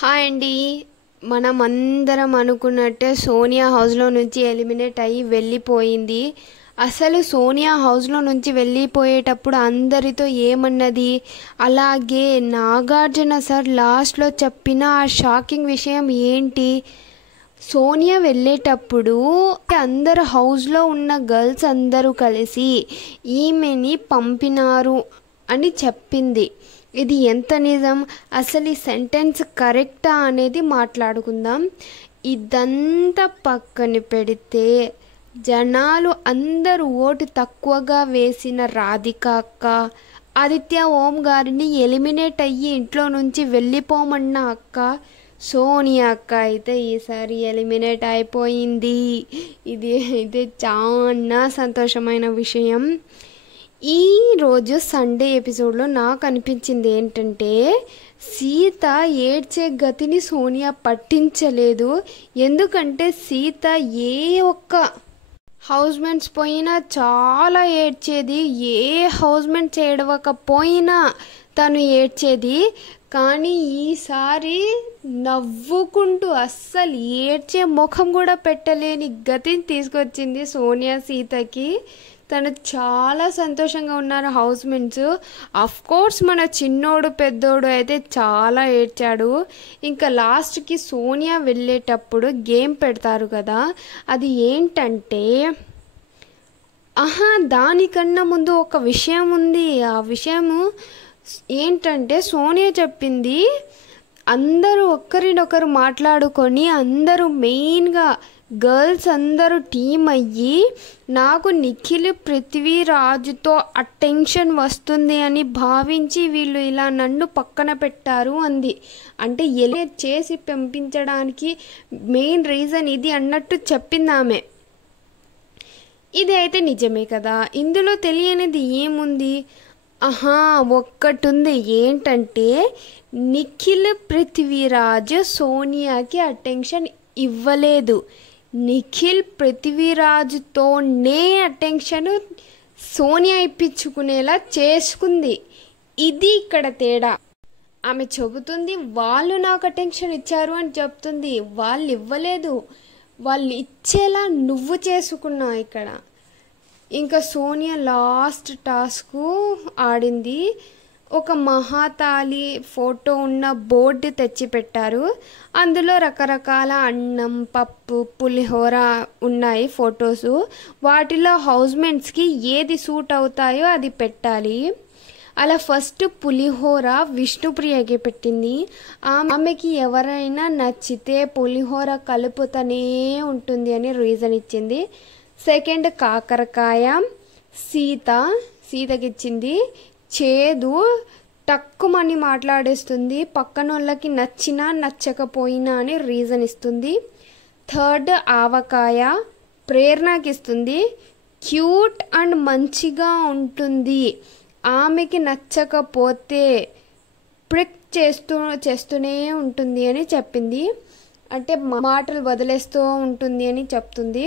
Hi అండి. మనమందరం అనుకున్నట్టే సోనియా హౌస్లో నుంచి ఎలిమినేట్ అయ్యి వెళ్ళిపోయింది. అసలు సోనియా హౌస్లో నుంచి వెళ్ళిపోయేటప్పుడు అందరితో ఏమన్నది, అలాగే నాగార్జున సార్ లాస్ట్లో చెప్పిన ఆ షాకింగ్ విషయం ఏంటి, సోనియా వెళ్ళేటప్పుడు అందరు హౌస్లో ఉన్న గర్ల్స్ అందరూ కలిసి ఈమెని పంపినారు అని చెప్పింది. ఇది ఎంత నిజం, అసలు ఈ సెంటెన్స్ కరెక్టా అనేది మాట్లాడుకుందాం. ఇదంతా పక్కన పెడితే జనాలు అందరూ ఓటు తక్కువగా వేసిన రాధిక అక్క, ఆదిత్య ఓం గారిని ఎలిమినేట్ అయ్యి ఇంట్లో నుంచి వెళ్ళిపోమన్న అక్క సోనియా అక్క అయితే ఈసారి ఎలిమినేట్ అయిపోయింది. ఇది అయితే చాలా సంతోషమైన విషయం. ఈరోజు సండే ఎపిసోడ్లో నాకు అనిపించింది ఏంటంటే, సీత ఏడ్చే గతిని సోనియా పట్టించలేదు. ఎందుకంటే సీత ఏ ఒక్క హౌస్మెంట్స్ పోయినా చాలా ఏడ్చేది, ఏ హౌస్మెంట్స్ ఏడవకపోయినా తను ఏడ్చేది. కానీ ఈసారి నవ్వుకుంటూ అస్సలు ఏడ్చే ముఖం కూడా పెట్టలేని గతిని తీసుకొచ్చింది సోనియా సీతకి. తను చాలా సంతోషంగా ఉన్నారు హౌస్మెంట్స్. కోర్స్ మన చిన్నోడు పెద్దోడు అయితే చాలా ఏడ్చాడు. ఇంకా లాస్ట్కి సోనియా వెళ్ళేటప్పుడు గేమ్ పెడతారు కదా, అది ఏంటంటే దానికన్నా ముందు ఒక విషయం ఉంది. ఆ విషయము ఏంటంటే సోనియా చెప్పింది, అందరూ ఒకరినొకరు మాట్లాడుకొని అందరూ మెయిన్గా గర్ల్స్ అందరూ టీం అయ్యి నాకు నిఖిల్ పృథ్వీరాజుతో అటెన్షన్ వస్తుంది అని భావించి వీళ్ళు ఇలా నన్ను పక్కన పెట్టారు అంది. అంటే ఎలిమినేట్ చేసి పంపించడానికి మెయిన్ రీజన్ ఇది అన్నట్టు చెప్పింది ఆమె. ఇది అయితే నిజమే కదా, ఇందులో తెలియనిది ఏముంది? ఒక్కటి ఉంది. ఏంటంటే నిఖిల్ పృథ్వీరాజ్ సోనియాకి అటెన్షన్ ఇవ్వలేదు, నిఖిల్ పృథ్వీరాజ్తోనే అటెన్షన్ సోనియా ఇప్పించుకునేలా చేసుకుంది. ఇది ఇక్కడ తేడా. ఆమె చెబుతుంది వాళ్ళు నాకు అటెన్షన్ ఇచ్చారు అని చెప్తుంది, వాళ్ళు ఇవ్వలేదు, వాళ్ళు ఇచ్చేలా నువ్వు చేసుకున్నావు ఇక్కడ. ఇంకా సోనియా లాస్ట్ టాస్క్ ఆడింది. ఒక మహాతాలి ఫోటో ఉన్న బోర్డు తెచ్చి పెట్టారు. అందులో రకరకాల అన్నం, పప్పు, పులిహోర ఉన్నాయి ఫొటోస్. వాటిలో హౌస్మెంట్స్కి ఏది సూట్ అవుతాయో అది పెట్టాలి. అలా ఫస్ట్ పులిహోర విష్ణుప్రియకి పెట్టింది. ఆమెకి ఎవరైనా నచ్చితే పులిహోర కలుపుతూనే ఉంటుంది అని రీజన్ ఇచ్చింది. సెకండ్ కాకరకాయ సీతకి ఇచ్చింది. చేదు తక్కువని మాట్లాడేస్తుంది, పక్కన వాళ్ళకి నచ్చినా నచ్చకపోయినా అని రీజన్ ఇస్తుంది. థర్డ్ ఆవకాయ ప్రేరణకి ఇస్తుంది. క్యూట్ అండ్ మంచిగా ఉంటుంది, ఆమెకి నచ్చకపోతే ప్రిక్ చేస్తూనే ఉంటుంది అని చెప్పింది. అంటే మాటలు వదిలేస్తూ ఉంటుంది అని చెప్తుంది.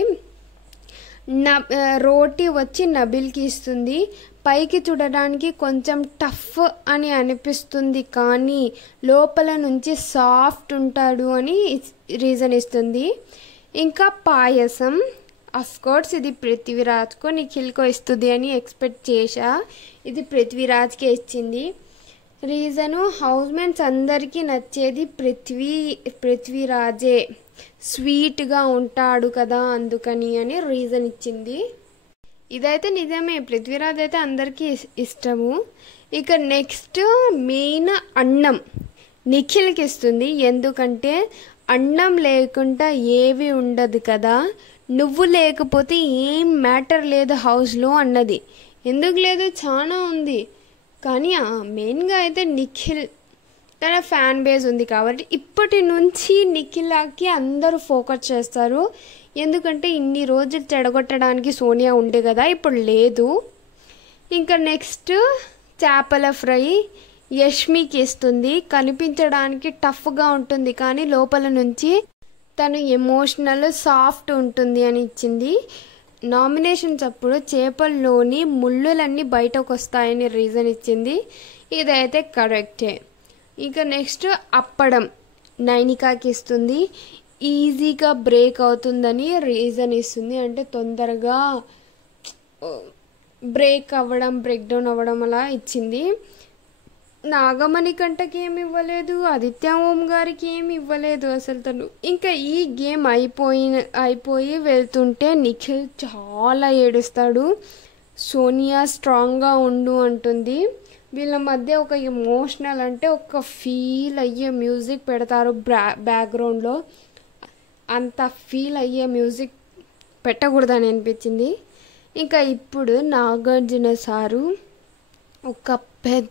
రోటీ వచ్చి నబిల్కి ఇస్తుంది. పైకి చూడడానికి కొంచెం టఫ్ అని అనిపిస్తుంది, కానీ లోపల నుంచి సాఫ్ట్ ఉంటాడు అని రీజన్ ఇస్తుంది. ఇంకా పాయసం కోర్స్ ఇది పృథ్వీరాజ్కో నిఖిల్కో ఇస్తుంది అని ఎక్స్పెక్ట్ చేశా, ఇది పృథ్వీరాజ్కే ఇచ్చింది. రీజను హౌస్మెంట్స్ అందరికీ నచ్చేది పృథ్వీరాజే, స్వీట్గా ఉంటాడు కదా అందుకని అని రీజన్ ఇచ్చింది. ఇదైతే నిజమే, పృథ్వీరాజ్ అయితే అందరికీ ఇష్టము. ఇక నెక్స్ట్ మెయిన్ అన్నం నిఖిల్కి ఇస్తుంది. ఎందుకంటే అన్నం లేకుండా ఏవి ఉండదు కదా, నువ్వు లేకపోతే ఏం మ్యాటర్ లేదు హౌస్లో అన్నది. ఎందుకు లేదు, చాలా ఉంది. కానీ మెయిన్గా అయితే నిఖిల్ తన ఫ్యాన్ బేస్ ఉంది కాబట్టి ఇప్పటి నుంచి నిఖిల్కి అందరూ ఫోకస్ చేస్తారు. ఎందుకంటే ఇన్ని రోజులు చెడగొట్టడానికి సోనియా ఉండే కదా, ఇప్పుడు లేదు. ఇంకా నెక్స్ట్ చేపల ఫ్రై యష్మికి ఇస్తుంది. కనిపించడానికి టఫ్గా ఉంటుంది కానీ లోపల నుంచి తను ఎమోషనల్ సాఫ్ట్ ఉంటుంది అని ఇచ్చింది. నామినేషన్స్ అప్పుడు చేపల్లోని ముళ్ళులన్నీ బయటకు వస్తాయని రీజన్ ఇచ్చింది. ఇదైతే కరెక్టే. ఇక నెక్స్ట్ అప్పడం నైనికాకి ఇస్తుంది. ఈజీగా బ్రేక్ అవుతుందని రీజన్ ఇస్తుంది. అంటే తొందరగా బ్రేక్ డౌన్ అవ్వడం అలా ఇచ్చింది. నాగమణికంటకి ఏమి ఇవ్వలేదు, ఆదిత్య ఓం గారికి ఏమి ఇవ్వలేదు అసలు తను. ఇంకా ఈ గేమ్ అయిపోయి వెళ్తుంటే నిఖిల్ చాలా ఏడుస్తాడు. సోనియా స్ట్రాంగ్గా ఉండు అంటుంది. వీళ్ళ మధ్య ఒక ఎమోషనల్ అంటే ఒక ఫీల్ అయ్యే మ్యూజిక్ పెడతారు బ్యాక్గ్రౌండ్లో. అంత ఫీల్ అయ్యే మ్యూజిక్ పెట్టకూడదని అనిపించింది. ఇంకా ఇప్పుడు నాగార్జున సారు ఒక పెద్ద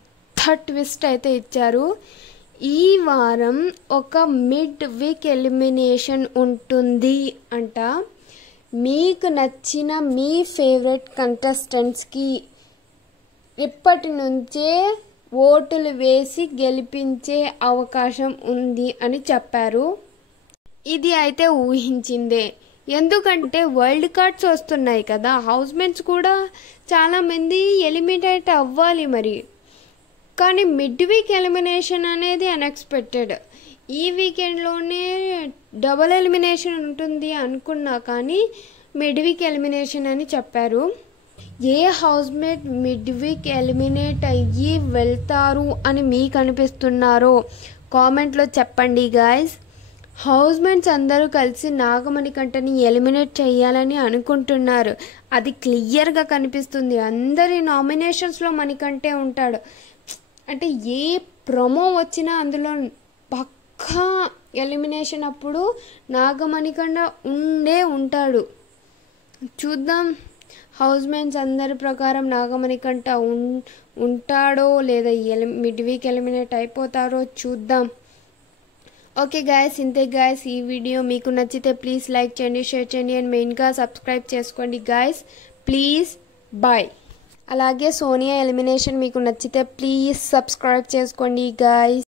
ట్విస్ట్ అయితే ఇచ్చారు. ఈ వారం ఒక మిడ్ వీక్ ఎలిమినేషన్ ఉంటుంది అంట. మీకు నచ్చిన మీ ఫేవరెట్ కంటెస్టెంట్స్కి ఇప్పటి నుంచే ఓటులు వేసి గెలిపించే అవకాశం ఉంది అని చెప్పారు. ఇది అయితే ఊహించిందే, ఎందుకంటే వరల్డ్ కార్డ్స్ వస్తున్నాయి కదా, హౌస్మేట్స్ కూడా చాలామంది ఎలిమినేట్ అవ్వాలి మరి. కానీ మిడ్ వీక్ ఎలిమినేషన్ అనేది అన్ఎక్స్పెక్టెడ్. ఈ వీకెండ్లోనే డబుల్ ఎలిమినేషన్ ఉంటుంది అనుకున్నా, కానీ మిడ్ వీక్ ఎలిమినేషన్ అని చెప్పారు. ఏ హౌస్మేట్ మిడ్ వీక్ ఎలిమినేట్ అయ్యి వెళ్తారు అని మీకు అనిపిస్తున్నారో కామెంట్లో చెప్పండి గాయస్. హౌస్మేట్స్ అందరూ కలిసి నాగమణికంటని ఎలిమినేట్ చేయాలని అనుకుంటున్నారు. అది క్లియర్గా కనిపిస్తుంది. అందరి నామినేషన్స్లో మణికంటే ఉంటాడు. అంటే ఏ ప్రమో వచ్చినా అందులో పక్కా ఎలిమినేషన్ అప్పుడు నాగమణికంట ఉంటాడు. చూద్దాం హౌస్మేట్స్ అందరి ప్రకారం నాగమణికంట ఉంటాడో లేదా మిడ్ వీక్ ఎలిమినేట్ అయిపోతారో చూద్దాం. ఓకే గాయస్, ఇంతే గాయస్. ఈ వీడియో మీకు నచ్చితే ప్లీజ్ లైక్ చేయండి, షేర్ చేయండి అండ్ మెయిన్గా సబ్స్క్రైబ్ చేసుకోండి గాయస్ ప్లీజ్. బాయ్. అలాగే సోనియా ఎలిమినేషన్ మీకు నచ్చితే ప్లీజ్ సబ్స్క్రైబ్ చేసుకోండి గాయస్.